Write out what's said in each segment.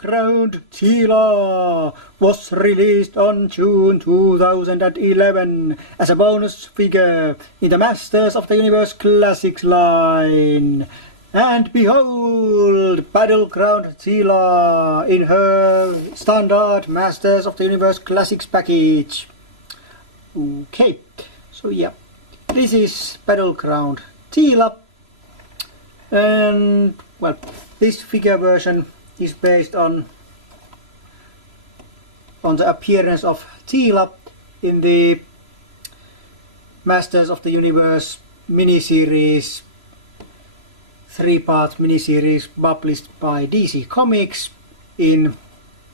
Battleground Teela was released on June 2011 as a bonus figure in the Masters of the Universe Classics line. And behold, Battleground Teela in her standard Masters of the Universe Classics package. Okay, so yeah, this is Battleground Teela, and well, this figure version is based on the appearance of Teela in the Masters of the Universe miniseries, 3-part miniseries published by DC Comics in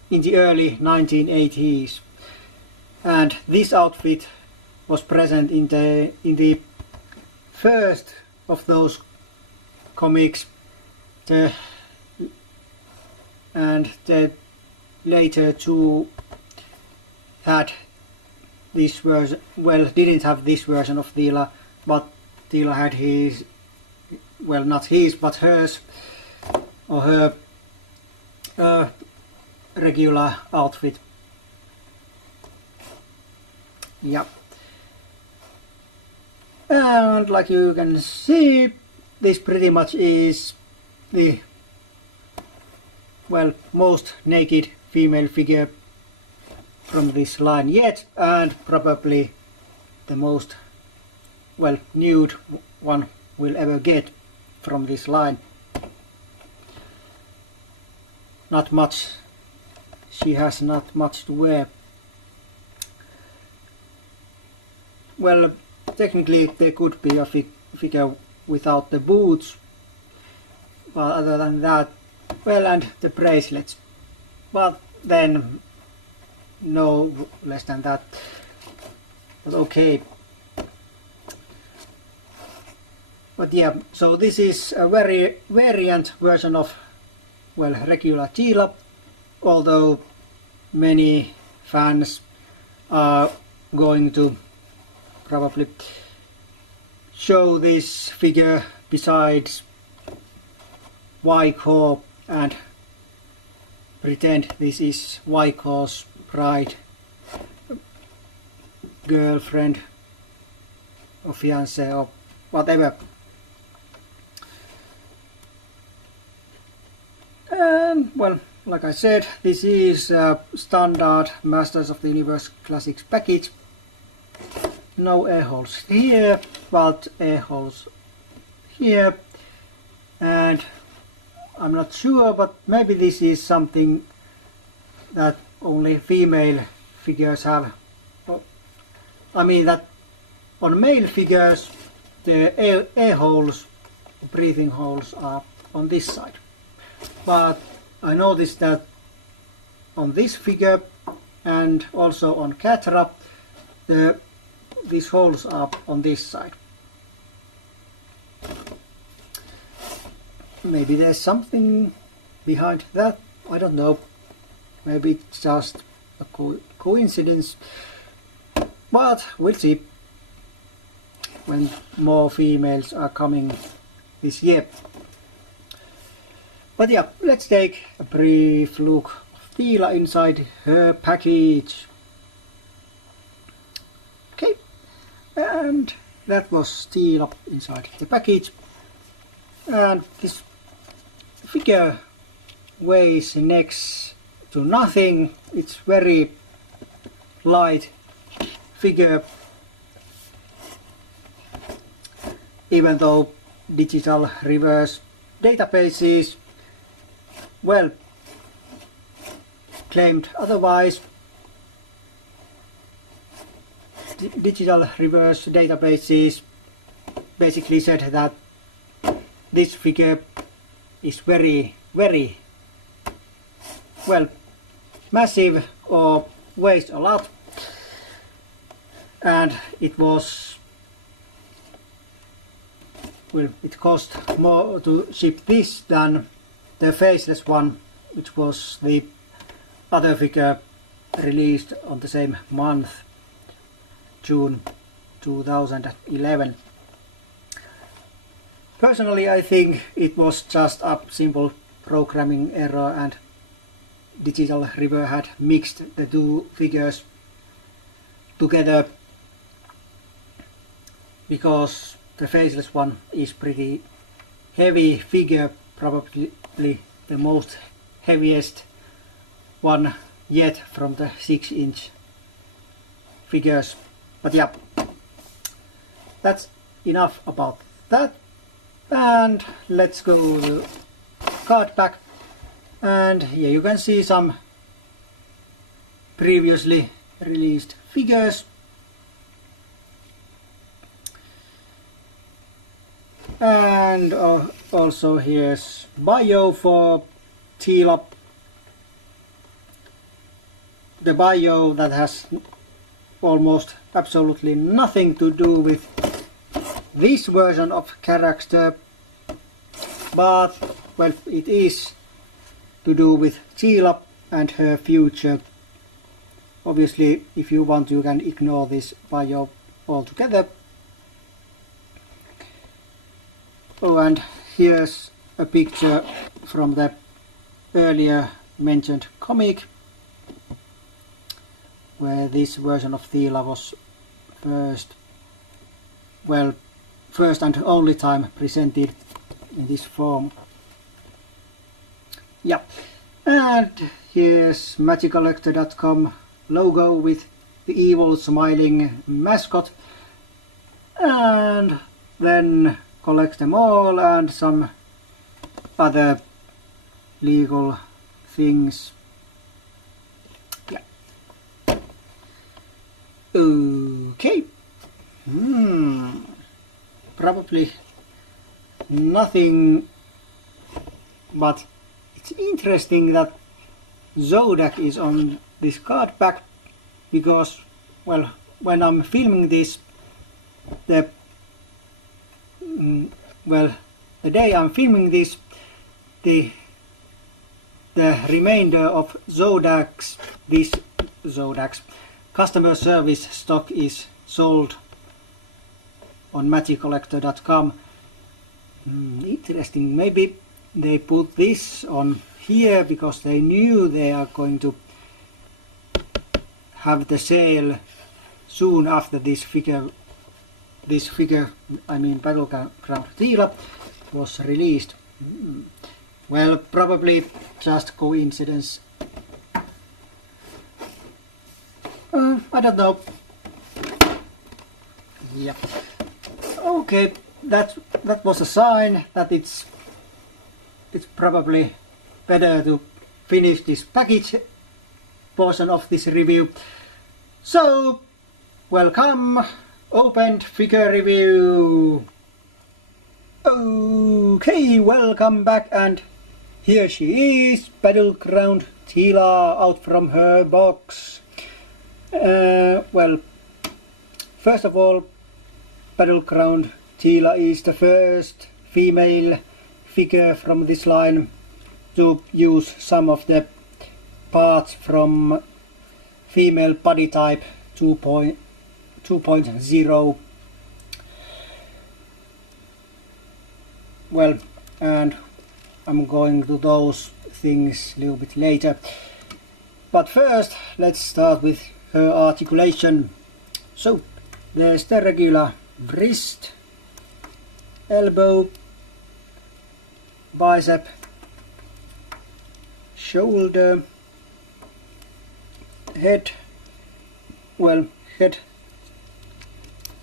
the early 1980s. And this outfit was present in the first of those comics, and the later two had this version. Well, didn't have this version of Teela, but Teela had his, well, not his but hers, or her regular outfit. Yep. And like you can see, this pretty much is the, well, most naked female figure from this line yet, and probably the most, well, nude one will ever get from this line. Not much, she has not much to wear. Well, technically there could be a figure without the boots, but other than that, well, and the bracelets, but then no less than that. But okay. But yeah, so this is a very variant version of, well, regular Teela, although many fans are going to probably show this figure besides Waiko and pretend this is Waiko's bride, girlfriend or fiancé or whatever. And well, like I said, this is a standard Masters of the Universe Classics package. No air holes here, but air holes here, and I'm not sure, but maybe this is something that only female figures have. I mean that on male figures the air holes, breathing holes, are on this side, but I noticed that on this figure and also on Catra these holes are on this side. Maybe there's something behind that, I don't know. Maybe it's just a coincidence, but we'll see when more females are coming this year. But yeah, let's take a brief look of Teela inside her package. Okay, and that was Teela inside the package, and this figure weighs next to nothing. It's very light figure, even though digital reverse databases, well, claimed otherwise. Digital reverse databases basically said that this figure is very, very, well, massive or weighs a lot, and it was, well, it cost more to ship this than the faceless one, which was the other figure released on the same month, June 2011. Personally, I think it was just a simple programming error, and digital reviewer had mixed the two figures together, because the faceless one is pretty heavy figure, probably the most heaviest one yet from the 6-inch figures. But yeah, that's enough about that, and let's go to card pack. And here you can see some previously released figures. And also here's bio for Teela. The bio that has almost absolutely nothing to do with this version of character, but well, it is to do with Teela and her future. Obviously, if you want, you can ignore this bio altogether. Oh, and here's a picture from the earlier mentioned comic, where this version of Teela was first and only time presented in this form. Yeah, and here's magiccollector.com logo with the evil smiling mascot, and then collect them all and some other legal things. Yeah. Okay. Probably nothing, but it's interesting that Zodak is on this card pack, because, well, when I'm filming this, the day I'm filming this, the remainder of Zodak's customer service stock is sold on magiccollector.com. Interesting. Maybe they put this on here because they knew they are going to have the sale soon after this figure, I mean Battleground Teela, was released. Well, probably just coincidence. I don't know. Yeah. Okay, that was a sign that it's probably better to finish this package portion of this review. So, welcome, opened figure review. Okay, welcome back, and here she is, Battleground Teela, out from her box. Well, first of all, Battleground Teela is the first female figure from this line to use some of the parts from female body type 2.0. Well, and I'm going to those things a little bit later. But first, let's start with her articulation. So, there's the regular wrist, elbow, bicep, shoulder, head. Well, head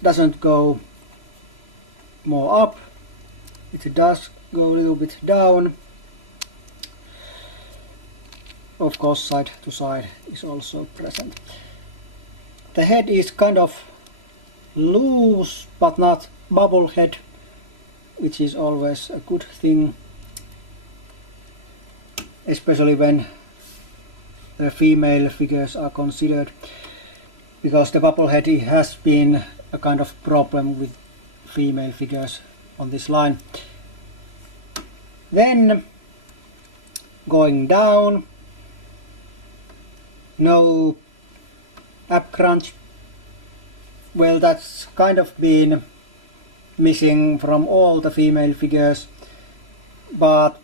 doesn't go more up, it does go a little bit down. Of course, side to side is also present. The head is kind of loose, but not bubble head, which is always a good thing, especially when the female figures are considered, because the bubble head has been a kind of problem with female figures on this line. Then going down, no ab crunch. Well, that's kind of been missing from all the female figures, but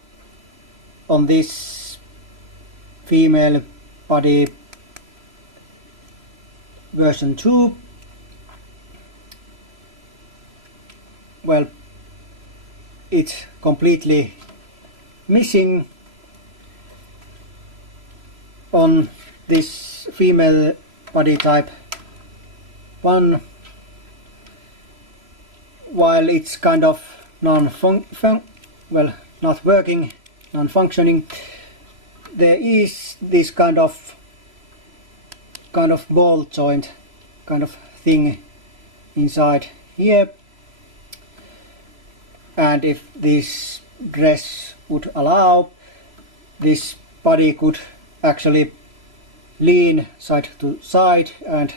on this female body version 2. Well, it's completely missing on this female body type 1, while it's kind of not working, non-functioning. There is this kind of ball joint kind of thing inside here, and if this dress would allow, this body could actually lean side to side and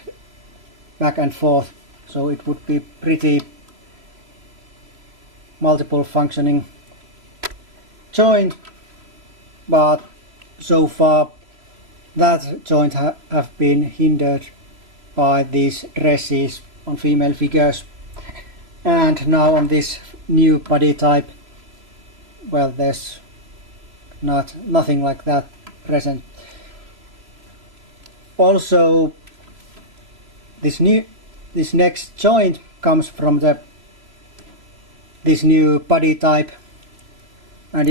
back and forth, so it would be pretty multiple functioning joint, but so far that joint have been hindered by these dresses on female figures, and now on this new body type, well, there's nothing like that present. Also, this next joint comes from this new body type, and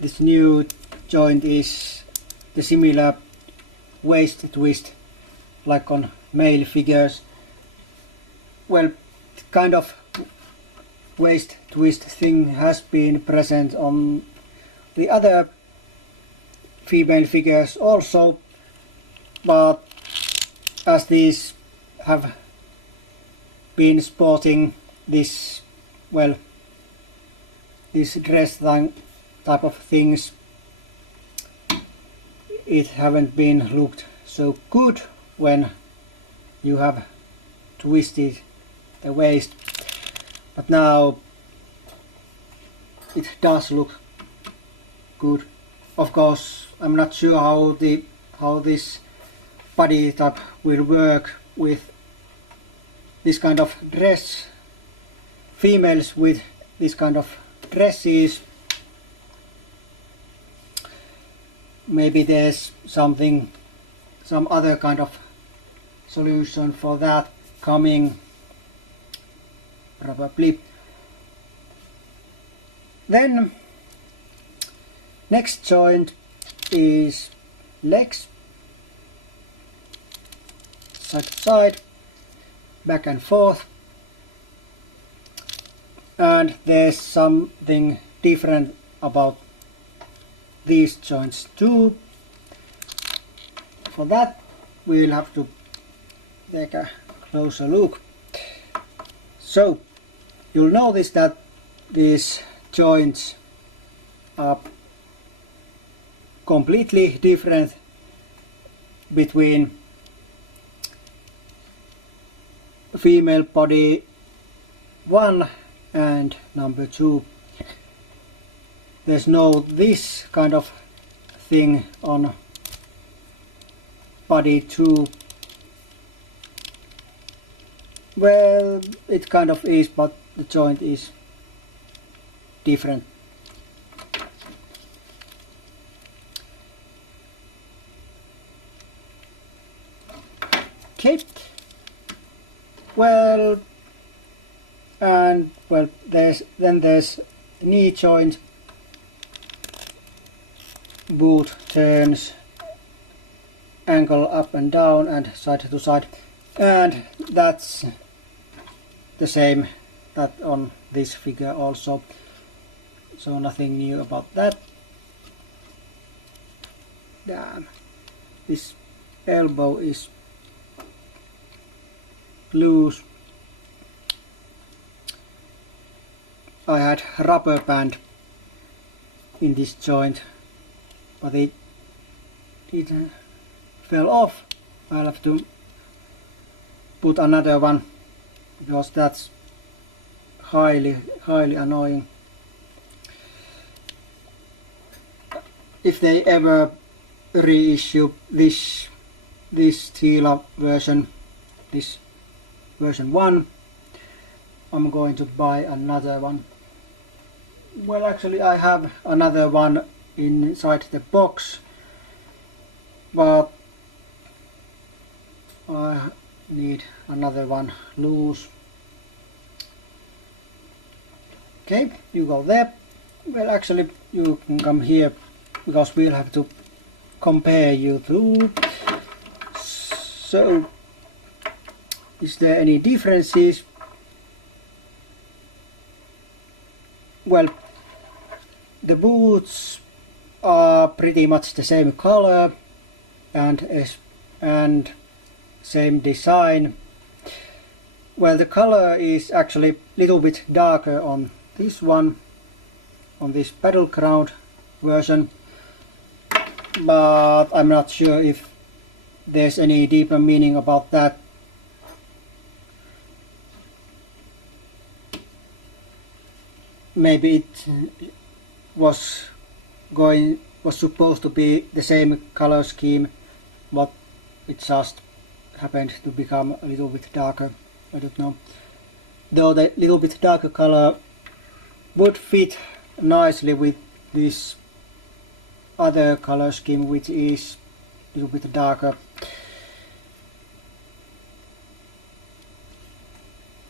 this new joint is the similar waist twist like on male figures. Well, kind of waist twist thing has been present on the other female figures also, but as these have been sporting this, well, this dress type of things, it haven't been looked so good when you have twisted the waist, but now it does look good. Of course, I'm not sure how this body type will work with this kind of dress, females with this kind of dresses. Maybe there's some other kind of solution for that coming, probably. Then next joint is legs, side to side, back and forth, and there's something different about these joints too. For that we'll have to take a closer look. So you'll notice that these joints are completely different between female body 1 and number 2. There's no this kind of thing on body 2. Well, it kind of is, but the joint is different. Okay. Well, and well, there's knee joint, boot turns, ankle up and down and side to side, and that's the same that on this figure also, so nothing new about that. Damn, this elbow is loose. I had rubber band in this joint, but it fell off. I'll have to put another one because that's highly annoying. If they ever reissue this Teela version, this version 1, I'm going to buy another one. Well, actually I have another one inside the box, but I need another one loose. Okay, you go there. Well, actually you can come here because we'll have to compare you two. So, is there any differences? Well, the boots are pretty much the same color and same design. Well, the color is actually a little bit darker on this one, on this Battleground version, but I'm not sure if there's any deeper meaning about that. Maybe it was supposed to be the same color scheme, but it just happened to become a little bit darker. I don't know. Though the little bit darker color would fit nicely with this other color scheme, which is a little bit darker.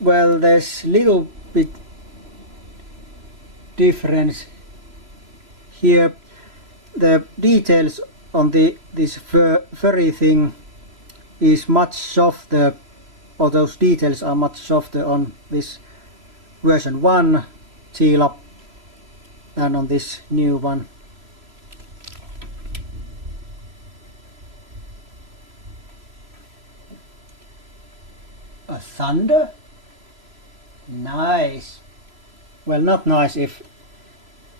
Well, there's little bit difference here. The details on this furry thing is much softer, or those details are much softer on this version 1 Teela than on this new one. A thunder? Nice. Well, not nice if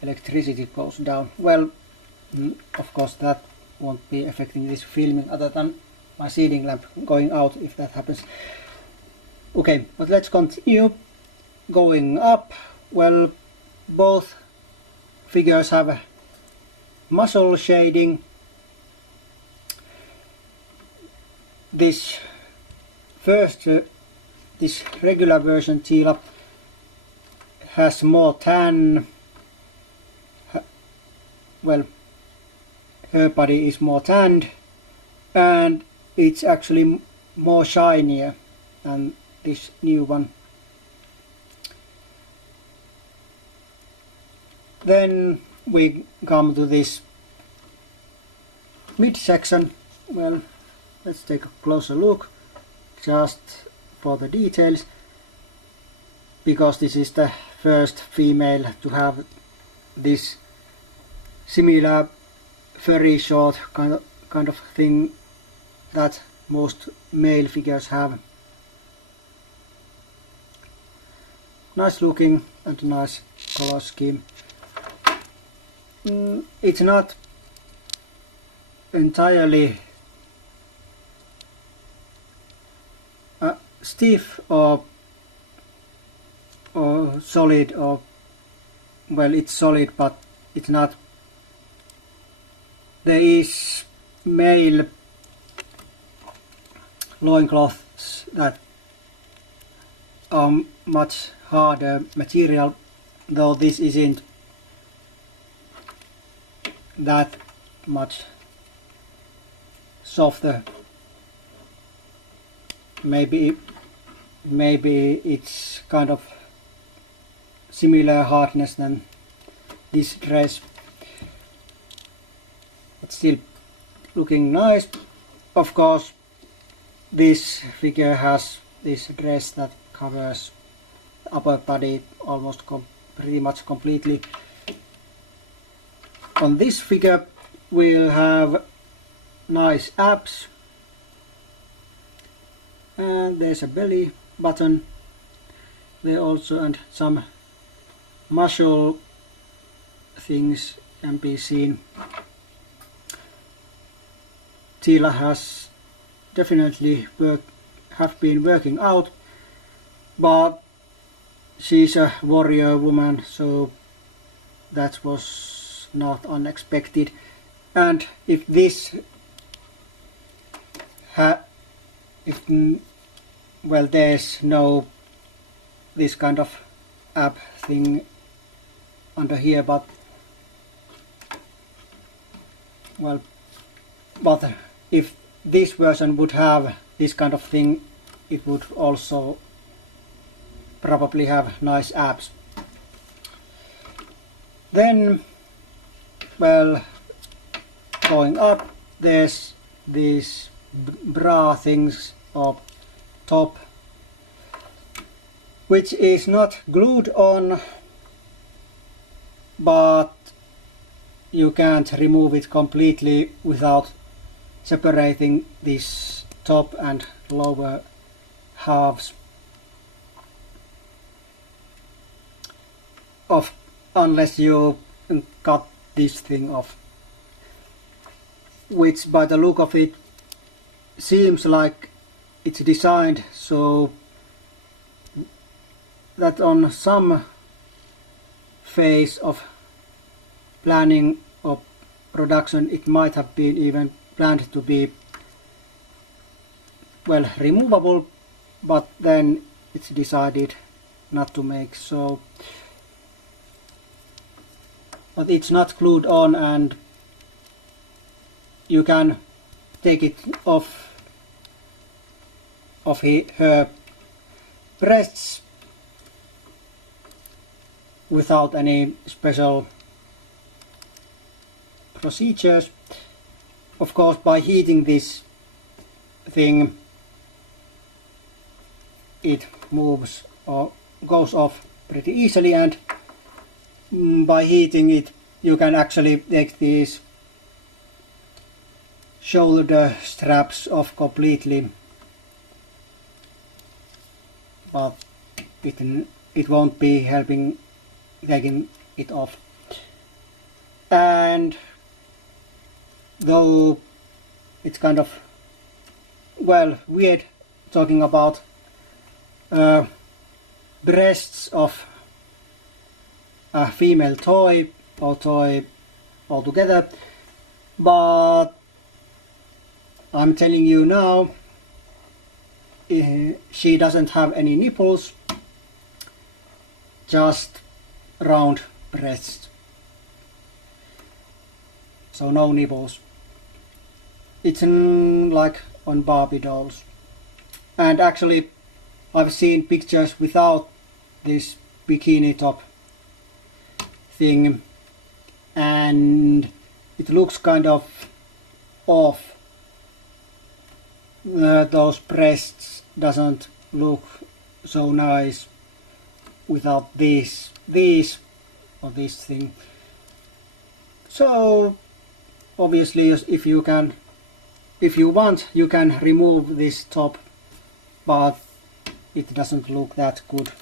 electricity goes down. Well, of course that won't be affecting this filming other than my seeding lamp going out if that happens. Okay, but let's continue. Going up, well, both figures have muscle shading. This first, this regular version Teela has more tan. Well, her body is more tanned and it's actually more shinier than this new one. Then we come to this midsection. Well, let's take a closer look just for the details, because this is the first female to have this similar furry short kind of thing that most male figures have. Nice looking and nice color scheme. It's not entirely stiff or solid, or well, it's solid but it's not. There is male loincloths that are much harder material, though this isn't that much softer. Maybe it's kind of similar hardness than this dress, but still looking nice. Of course, this figure has this dress that covers the upper body almost pretty much completely. On this figure we'll have nice abs, and there's a belly button there also, and some muscle things can be seen. Teela has definitely been working out, but she's a warrior woman, so that was not unexpected. And if this well, there's no this kind of ab thing under here, but well, but if this version would have this kind of thing, it would also probably have nice abs. Then, well, going up, there's these bra things up top, which is not glued on, but you can't remove it completely without separating this top and lower halves off, unless you cut this thing off, which by the look of it seems like it's designed so that on some phase of planning or production it might have been even planned to be, well, removable, but then it's decided not to make so. But it's not glued on, and you can take it off of her breasts without any special procedures. Of course, by heating this thing, it moves or goes off pretty easily, and by heating it you can actually take these shoulder straps off completely, but it won't be helping taking it off. And though it's kind of, well, weird talking about breasts of a female toy or toy altogether, but I'm telling you now, she doesn't have any nipples, just round breasts, so no nipples. It's like on Barbie dolls. And actually I've seen pictures without this bikini top thing, and it looks kind of off. Those breasts doesn't look so nice without these or this thing. So obviously, if you want, you can remove this top, but it doesn't look that good.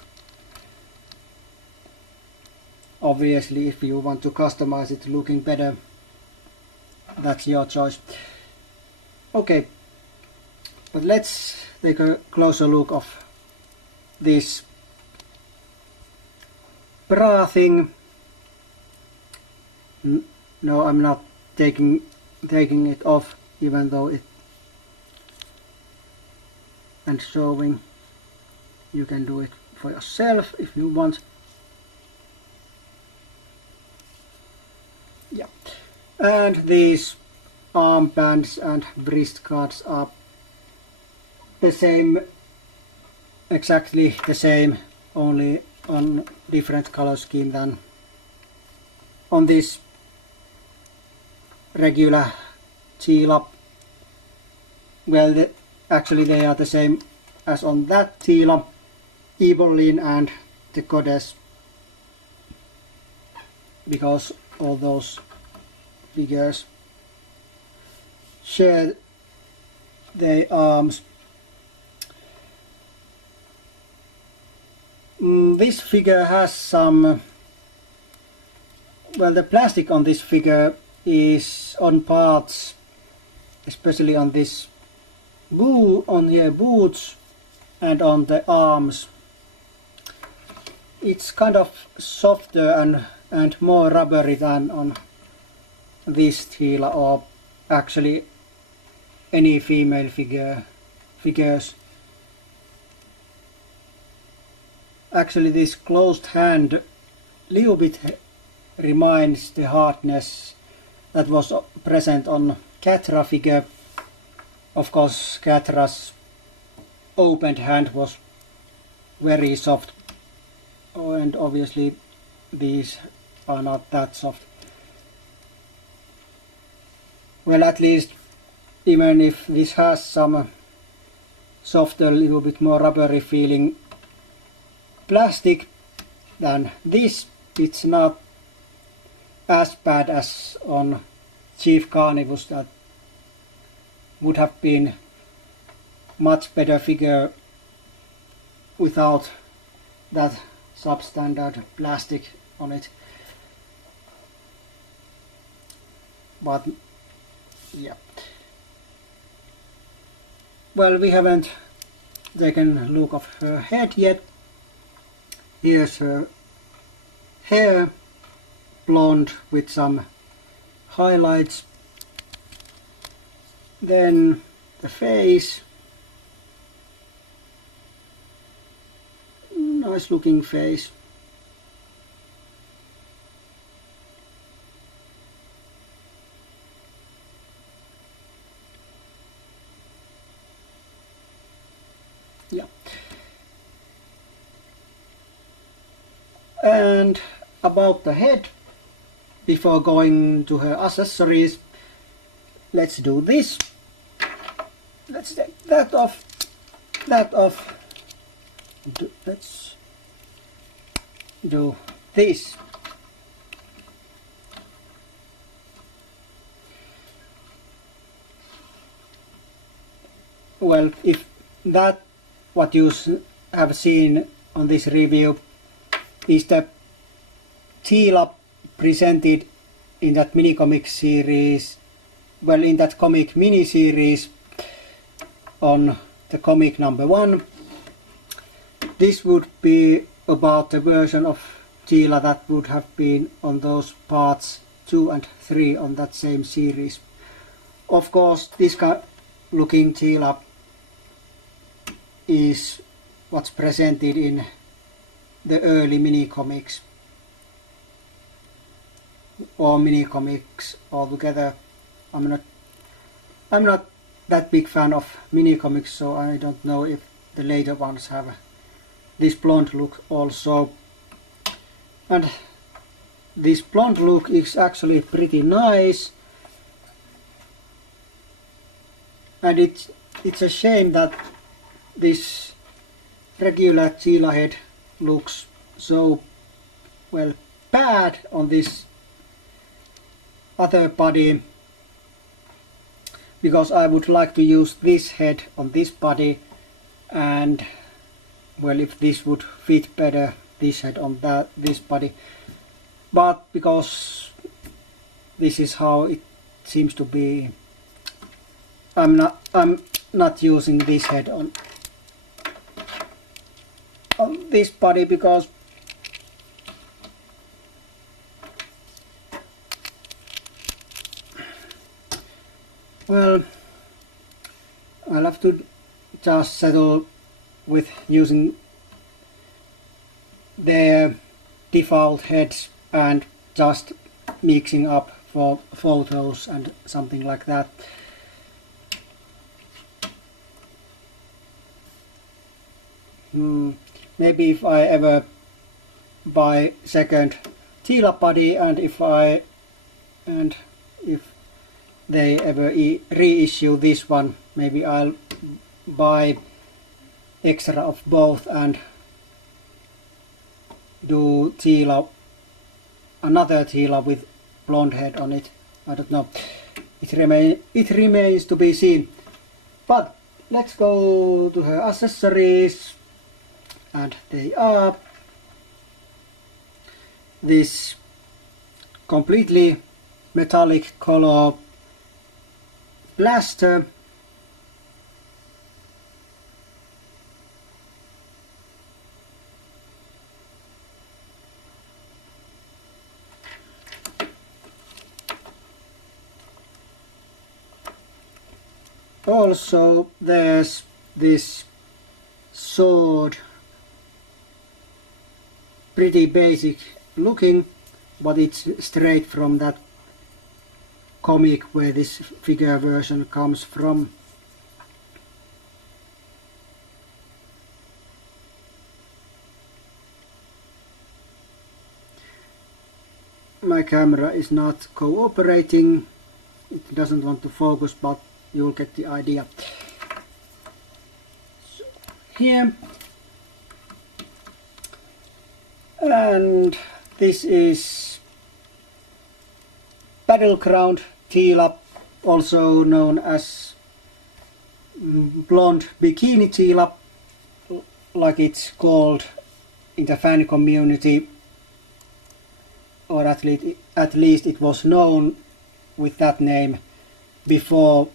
Obviously, if you want to customize it looking better, that's your choice. Okay, but let's take a closer look of this bra thing. No, I'm not taking it off, even though it and showing. You can do it for yourself if you want. Yeah, and these armbands and wrist guards are the same, exactly the same, only on different color scheme than on this regular Teela. Well, actually they are the same as on that Teela, Evelyn and the Goddess, because all those figures share their arms. This figure has some, well, the plastic on this figure is on parts, especially on this on the boots and on the arms. It's kind of softer and more rubbery than on this Teela, or actually any female figures. Actually, this closed hand little bit reminds the hardness that was present on Catra figure, Of course, Catra's opened hand was very soft, and obviously these are not that soft. Well, at least even if this has some softer, little bit more rubbery feeling plastic than this, it's not as bad as on Chief Carnivus. That would have been much better figure without that substandard plastic on it. But yeah. Well, we haven't taken a look of her head yet. Here's her hair, blonde with some highlights. Then the face. Nice looking face. Yeah. And about the head, before going to her accessories, let's do this. Let's take that off, let's do this. Well, if that what you have seen on this review is the Teela presented in that mini comic series, well, in that comic mini series on the comic number 1, this would be about the version of Teela that would have been on those parts 2 and 3 on that same series. Of course, this looking Teela is what's presented in the early mini comics, or mini comics altogether. I'm not that big fan of mini comics, so I don't know if the later ones have this blonde look also. And this blonde look is actually pretty nice, and it's a shame that this regular Teela head looks so, well, bad on this other body, because I would like to use this head on this body, and well, if this would fit better, this head on this body. But because this is how it seems to be, I'm not using this head on this body, because well, I'll have to just settle with using their default heads and just mixing up for photos and something like that. Maybe if I ever buy second Teela body, and if they ever reissue this one, maybe I'll buy extra of both and do Teela, another Teela with blonde head on it. I don't know. It remains to be seen. But let's go to her accessories, and they are this completely metallic color blaster, also there's this sword, pretty basic looking, but it's straight from that comic where this figure version comes from. my camera is not cooperating. It doesn't want to focus, but you'll get the idea. So, here. And this is Battleground Teela, also known as blonde bikini Teela, like it's called in the fan community, or at least it was known with that name before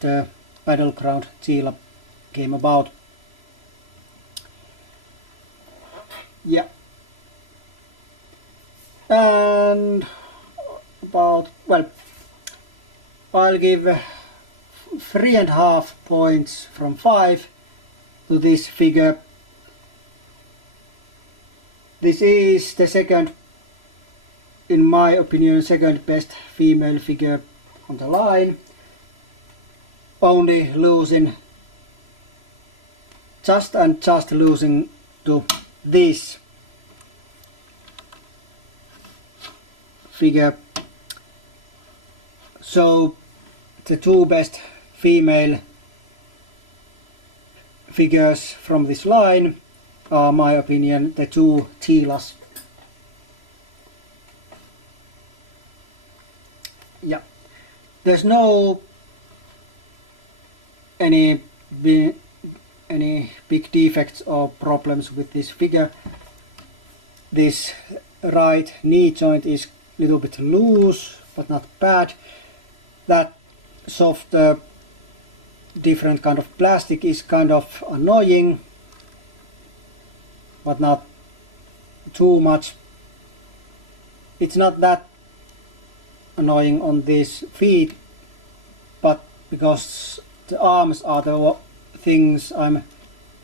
the Battleground Teela came about. Yeah. And about, well, I'll give 3.5 points from 5 to this figure. This is the second, in my opinion, second best female figure on the line, only losing, just losing to this figure. So the two best female figures from this line are, in my opinion, the two Teelas. Yeah, there's no any big defects or problems with this figure. This right knee joint is a little bit loose, but not bad. That soft different kind of plastic is kind of annoying, but not too much. It's not that annoying on these feet, but because the arms are the things I'm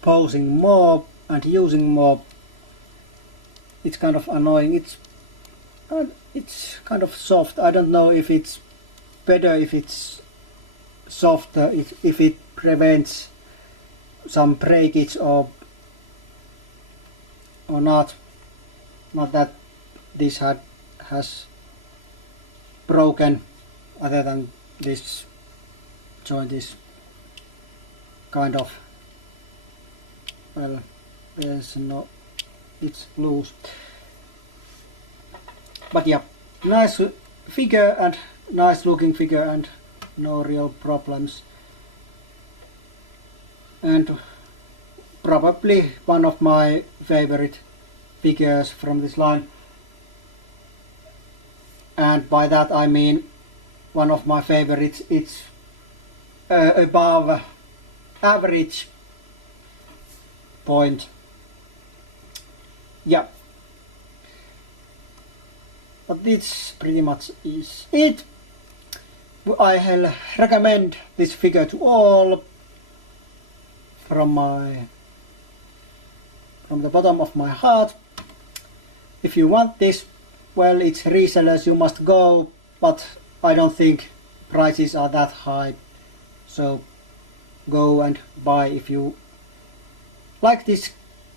posing more and using more, it's kind of annoying. It's kind of soft. I don't know if it's better if it's softer, if it prevents some breakage or not. Not that this has broken, other than this joint is kind of, well, there's no, it's loose. But yeah, nice figure and nice looking figure and no real problems. And probably one of my favorite figures from this line. And by that I mean one of my favorites. It's above average point. Yeah. But this pretty much is it. I'll recommend this figure to all from the bottom of my heart. If you want this, well, it's resellers, you must go, but I don't think prices are that high, so go and buy if you like this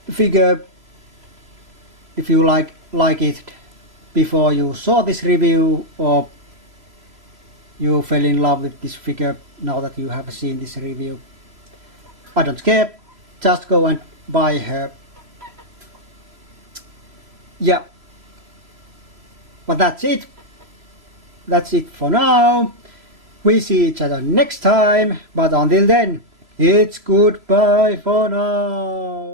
figure, if you like it before you saw this review, or you fell in love with this figure now that you have seen this review. I don't care, just go and buy her. Yeah, but that's it. That's it for now. We see each other next time, but until then, it's goodbye for now.